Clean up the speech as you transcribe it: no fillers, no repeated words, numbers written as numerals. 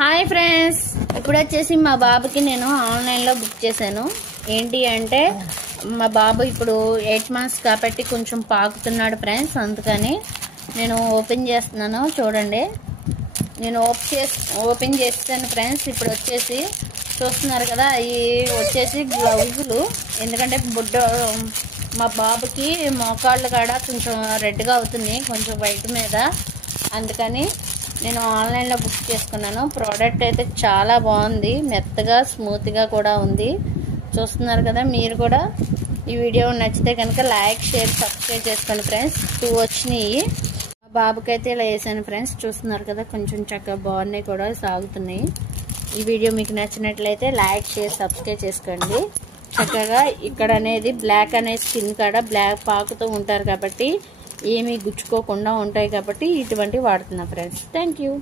Hi friends, ఇప్పుడు వచ్చేసి మా బాబుకి నేను ఆన్లైన్లో బుక్ చేశాను. ఏంటి అంటే మా బాబు ఇప్పుడు 8 months కాబట్టి కొంచెం పాకుతున్నాడు ఫ్రెండ్స్. అందుకని నేను ఓపెన్ చేస్తున్నాను. చూడండి, నేను ఓపెన్ చేస్తాను ఫ్రెండ్స్. ఇప్పుడు వచ్చేసి చూస్తున్నారు కదా, అవి వచ్చేసి గ్లౌజులు. ఎందుకంటే మా బాబుకి మోకాళ్ళు కాడ కొంచెం రెడ్గా అవుతుంది, కొంచెం వైట్ మీద. అందుకని నేను ఆన్లైన్లో బుక్ చేసుకున్నాను. ప్రోడక్ట్ అయితే చాలా బాగుంది, మెత్తగా స్మూత్గా కూడా ఉంది. చూస్తున్నారు కదా, మీరు కూడా ఈ వీడియో నచ్చితే కనుక లైక్, షేర్, సబ్స్క్రైబ్ చేసుకోండి ఫ్రెండ్స్. 2 వచ్చినాయి. మా బాబుకి అయితే ఇలా వేసాను ఫ్రెండ్స్. చూస్తున్నారు కదా, కొంచెం చక్కగా బాగున్నాయి కూడా, సాగుతున్నాయి. ఈ వీడియో మీకు నచ్చినట్లయితే లైక్, షేర్, సబ్స్క్రైబ్ చేసుకోండి. చక్కగా ఇక్కడ అనేది బ్లాక్ అనే స్కిన్ కాడ బ్లాక్ పాకుతూ ఉంటారు కాబట్టి ఏమీ గుచ్చుకోకుండా ఉంటాయి కాబట్టి ఇటువంటివి వాడుతున్నా ఫ్రెండ్స్. Thank you.